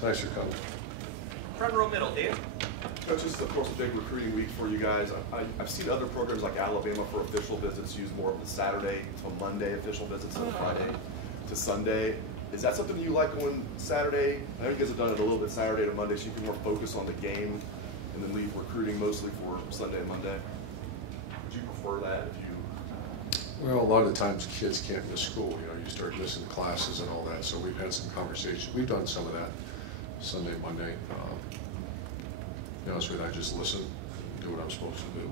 Thanks for coming. Front row middle, Dave. Coach, this is of course a big recruiting week for you guys. I've seen other programs like Alabama for official visits use more of the Saturday to Monday official visits than Friday to Sunday. Is that something you like going Saturday? I know you guys have done it a little bit Saturday to Monday, so you can more focus on the game and then leave recruiting mostly for Sunday and Monday. Would you prefer that if you? Well, a lot of the times kids can't miss school. You know, you start missing classes and all that. So we've had some conversations. We've done some of that Sunday, Monday. To be honest with you, I just listen, do what I'm supposed to do.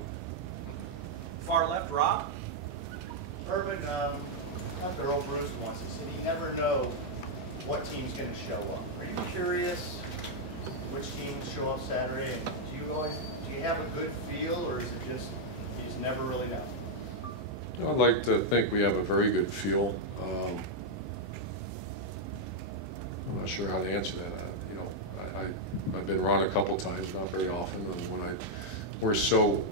Far left, Rob. Urban, after Earl Bruce once, he said you never know what team's going to show up. Are you curious which teams show up Saturday? And do you have a good feel, or is it just you just never really know? I'd like to think we have a very good feel. I'm not sure how to answer that. I've been around a couple times, not very often. And we're so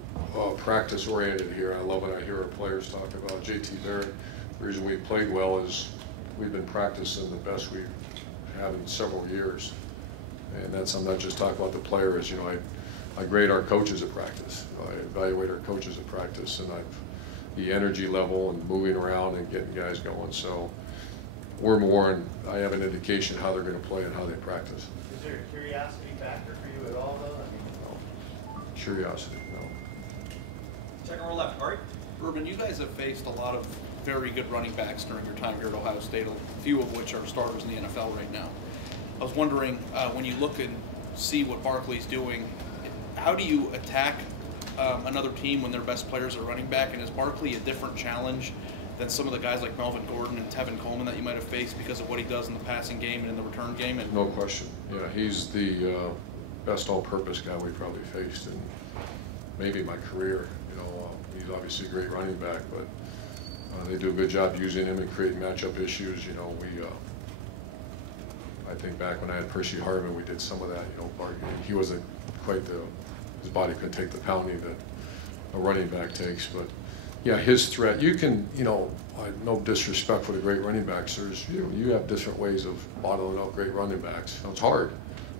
practice oriented here. I love when I hear our players talk about JT Barrett. The reason we played well is we've been practicing the best we've had in several years. And I'm not just talking about the players. You know, I grade our coaches at practice. I evaluate our coaches at practice, and the energy level and moving around and getting guys going. So we're more, and I have an indication how they're going to play and how they practice. Is there a curiosity factor for you at all, though? No. Curiosity, no. Second row left, Corey. Urban, you guys have faced a lot of very good running backs during your time here at Ohio State, a few of which are starters in the NFL right now. I was wondering, when you look and see what Barkley's doing, how do you attack another team when their best players are running back? And is Barkley a different challenge than some of the guys like Melvin Gordon and Tevin Coleman that you might have faced because of what he does in the passing game and in the return game? And no question. Yeah, he's the best all-purpose guy we probably faced in maybe my career. You know, he's obviously a great running back, but they do a good job using him and creating matchup issues. You know, I think back when I had Percy Harvin, we did some of that. You know, he wasn't quite his body couldn't take the pounding that a running back takes, but yeah, his threat, you can, you know, no disrespect for the great running backs, you have different ways of bottling up great running backs. Now, it's hard,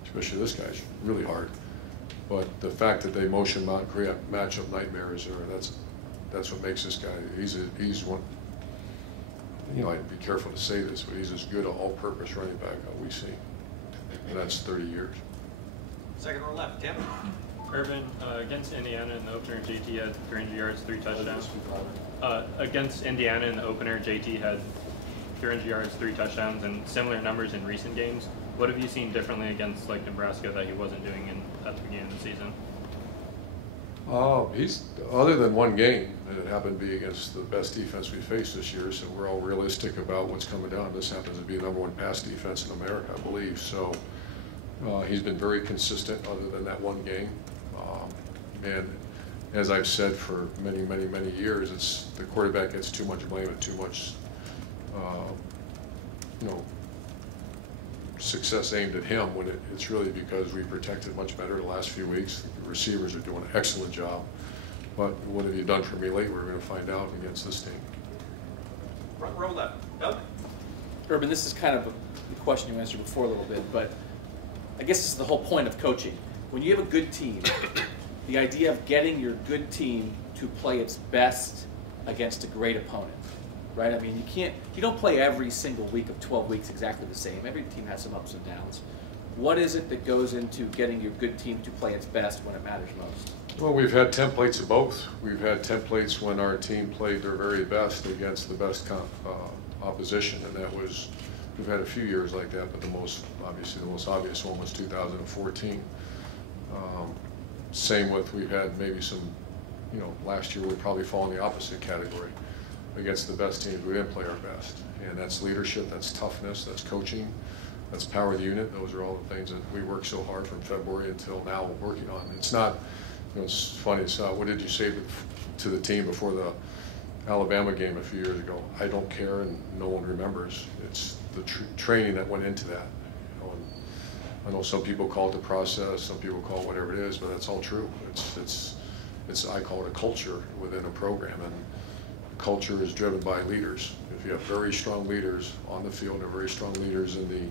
especially this guy's really hard, but the fact that they motion mount, create matchup nightmares, that's what makes this guy, he's one, you know, I'd be careful to say this, but he's as good an all-purpose running back that we see, and that's 30 years. Second row left, Tim. Urban, against Indiana in the opener, JT had 300 yards, 3 touchdowns. Against Indiana in the opener, JT had 300 yards, 3 touchdowns, and similar numbers in recent games. What have you seen differently against like Nebraska that he wasn't doing at the beginning of the season? He's, other than one game, and it happened to be against the best defense we faced this year, so we're all realistic about what's coming down. This happens to be the #1 pass defense in America, I believe. So he's been very consistent other than that one game. And as I've said for many, many, many years, it's the quarterback gets too much blame and too much, you know, success aimed at him when it's really because we protected much better the last few weeks. The receivers are doing an excellent job. But what have you done for me lately? We're going to find out against this team. Front row left, Doug. Urban, this is kind of the question you answered before a little bit, but I guess this is the whole point of coaching. When you have a good team, the idea of getting your good team to play its best against a great opponent, right? I mean, you don't play every single week of 12 weeks exactly the same. Every team has some ups and downs. What is it that goes into getting your good team to play its best when it matters most? Well, we've had templates of both. We've had templates when our team played their very best against the best opposition, and that was, we've had a few years like that, but the most obvious one was 2014. Same with, we've had maybe some, you know, last year we'd probably fall in the opposite category. Against the best teams, we didn't play our best. And that's leadership, that's toughness, that's coaching, that's power of the unit. Those are all the things that we worked so hard from February until now working on. It's not, you know, it's funny, it's what did you say to the team before the Alabama game a few years ago? I don't care, and no one remembers. It's the training that went into that. I know some people call it the process, some people call it whatever it is, but that's all true. It's I call it a culture within a program, and culture is driven by leaders. If you have very strong leaders on the field, or very strong leaders in the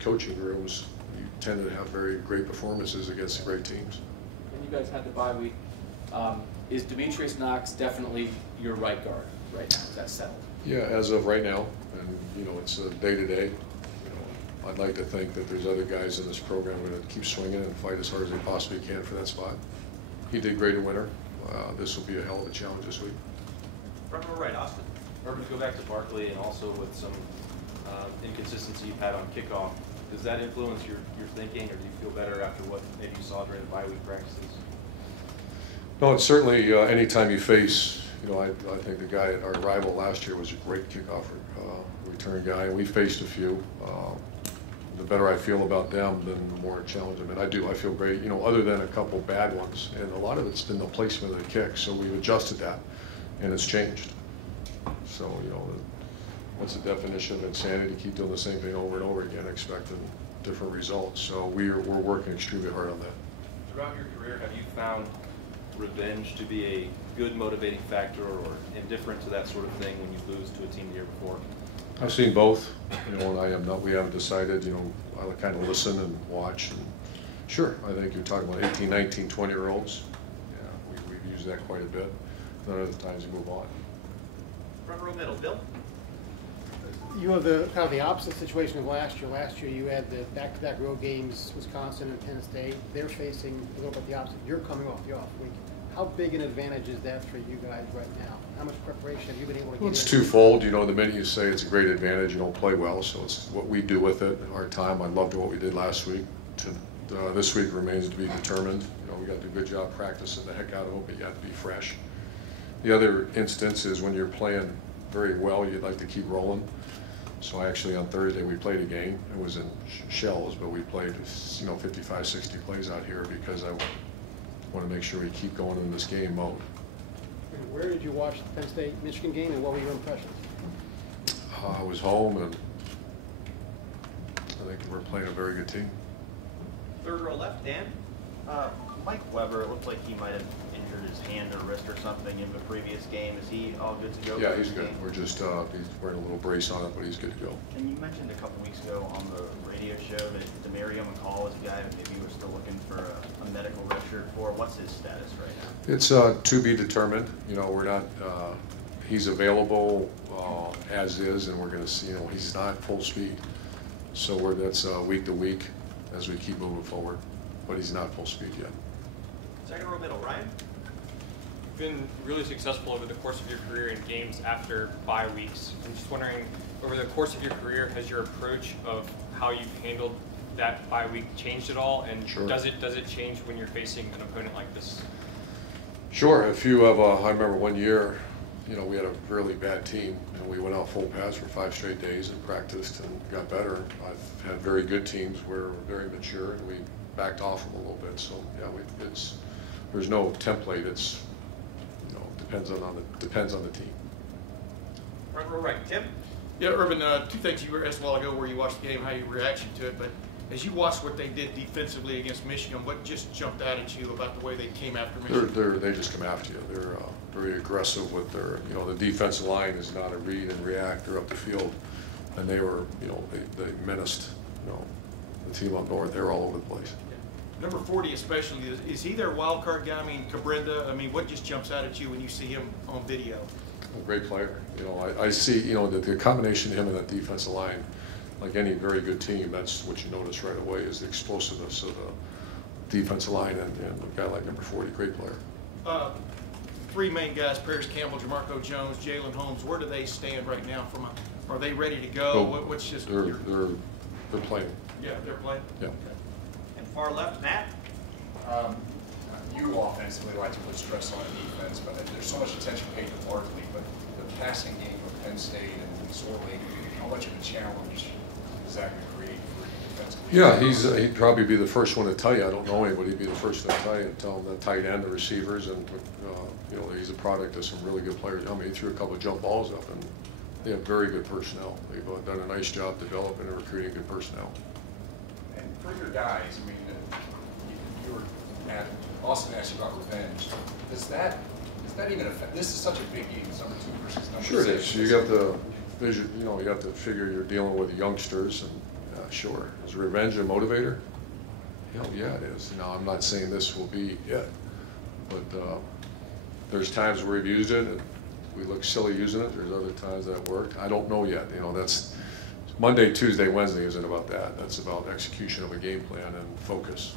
coaching rooms, you tend to have very great performances against great teams. And you guys had the bye week. Is Demetrius Knox definitely your right guard right now? Is that settled? Yeah, as of right now, and you know, it's a day-to-day. You know, I'd like to think that there's other guys in this program going to keep swinging and fight as hard as they possibly can for that spot. He did great in winter. This will be a hell of a challenge this week. Front row right, Austin. Urban, to go back to Barkley and also with some inconsistency you've had on kickoff, does that influence your thinking, or do you feel better after what maybe you saw during the bye week practices? No, it's certainly anytime you face, you know, I think the guy, our rival last year was a great kickoff return guy, and we faced a few. The better I feel about them, then the more challenge I'm in. I feel great, you know, other than a couple bad ones, and a lot of it's been the placement of the kick, so we've adjusted that, and it's changed. So, you know, what's the definition of insanity? To keep doing the same thing over and over again, expecting different results. So we're working extremely hard on that. Throughout your career, have you found revenge to be a good motivating factor, or indifferent to that sort of thing when you lose to a team the year before? I've seen both, you know, and we haven't decided, you know, I kind of listen and watch. And sure, I think you're talking about 18, 19, 20-year-olds. Yeah, we've used that quite a bit. Then other times you move on. Front row middle, Bill. You have the kind of the opposite situation of last year. Last year you had the back-to-back road games, Wisconsin and Penn State. They're facing a little bit the opposite. You're coming off the off week. How big an advantage is that for you guys right now? How much preparation have you been able to get? Well, it's twofold. You know, the minute you say it's a great advantage, you don't play well. So it's what we do with it. Our time. I loved what we did last week. This week remains to be determined. You know, we got to do a good job practicing the heck out of it, but you have to be fresh. The other instance is when you're playing very well, you'd like to keep rolling. So actually on Thursday we played a game. It was in shells, but we played, you know, 55, 60 plays out here because I want to make sure we keep going in this game mode. Where did you watch the Penn State Michigan game, and what were your impressions? I was home, and I think we're playing a very good team. Third row left, Dan. Mike Weber, it looked like he might have injured his hand or wrist or something in the previous game. Is he all good to go? Yeah, he's good. We're just he's wearing a little brace on it, but he's good to go. And you mentioned a couple weeks ago on the radio show that Demario McCall was a guy that maybe was still looking for a medical redshirt for. What's his status right now? It's to be determined. You know, we're not. He's available as is, and we're going to see. You know, he's not full speed, so that's week to week as we keep moving forward. But he's not full speed yet. Second row middle, Ryan. You've been really successful over the course of your career in games after bye weeks. I'm just wondering, over the course of your career, has your approach of how you've handled that bye week changed at all? And Sure. does it change when you're facing an opponent like this? Sure. If you have, I remember one year, you know, we had a really bad team, and we went out full pads for 5 straight days and practiced and got better. I've had very good teams where we're very mature, and we backed off them a little bit. So yeah, there's no template. It's, you know, depends on the team. Front row right, Tim. Yeah, Urban, 2 things you were asked a while ago where you watched the game, how your reaction to it, but as you watched what they did defensively against Michigan, what just jumped out at you about the way they came after Michigan? They just come after you. They're very aggressive with their, you know, the defensive line is not a read and react. They're up the field, and they were, you know, they menaced, you know, the team up north. They're all over the place. Number 40 especially, is he their wild card guy? I mean, Cabrera, I mean, what just jumps out at you when you see him on video? A great player. You know, I see, you know, the combination of him and that defensive line, like any very good team, that's what you notice right away is the explosiveness of the defensive line and a guy like number 40, great player. 3 main guys, Paris Campbell, Jamarco Jones, Jalen Holmes, where do they stand right now from are they ready to go? What's just they're playing. Yeah, they're playing? Yeah. And far left, Matt. You offensively like to put stress on defense, but there's so much attention paid to Barkley, but the passing game of Penn State and Sorley, how much of a challenge is that going to create for you defensively? Yeah, he'd probably be the first one to tell you. I don't know him, but he'd be the first one to tell you and tell him the tight end, the receivers, and you know, he's a product of some really good players. I mean, he threw a couple of jump balls up, and they have very good personnel. They've done a nice job developing and recruiting good personnel. And for your guys, I mean, you were at Austin asked you about revenge. Does that even affect? This is such a big game. It's number 2 versus number 6. Sure it is. You got the vision. You know, you have to figure you're dealing with youngsters, and Sure. Is revenge a motivator? Hell yeah, it is. Now, I'm not saying this will be it, but there's times where we've used it and we look silly using it. There's other times that worked. I don't know yet. You know, that's Monday, Tuesday, Wednesday isn't about that. That's about execution of a game plan and focus.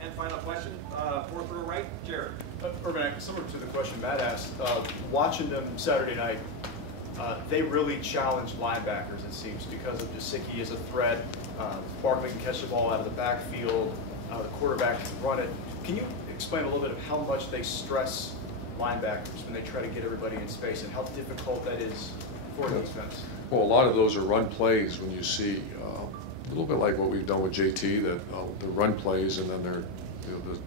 And final question, fourth row right, Jared. Urban, similar to the question Matt asked, watching them Saturday night, they really challenged linebackers, it seems, because of Gesicki as a threat. Barkley can catch the ball out of the backfield. The quarterback can run it. Can you explain a little bit of how much they stress linebackers when they try to get everybody in space and how difficult that is for the defense? Well, a lot of those are run plays when you see a little bit like what we've done with JT, that the run plays and then they're, the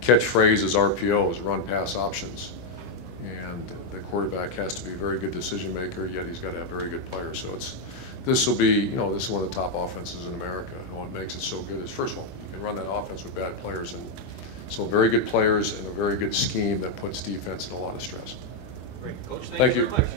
catchphrase is RPOs, run pass options. And the quarterback has to be a very good decision maker, yet he's got to have very good players. So this will be, this is one of the top offenses in America. And what makes it so good is, first of all, you can run that offense with bad players, and so very good players and a very good scheme that puts defense in a lot of stress. Great. Coach, Thank you you. very much.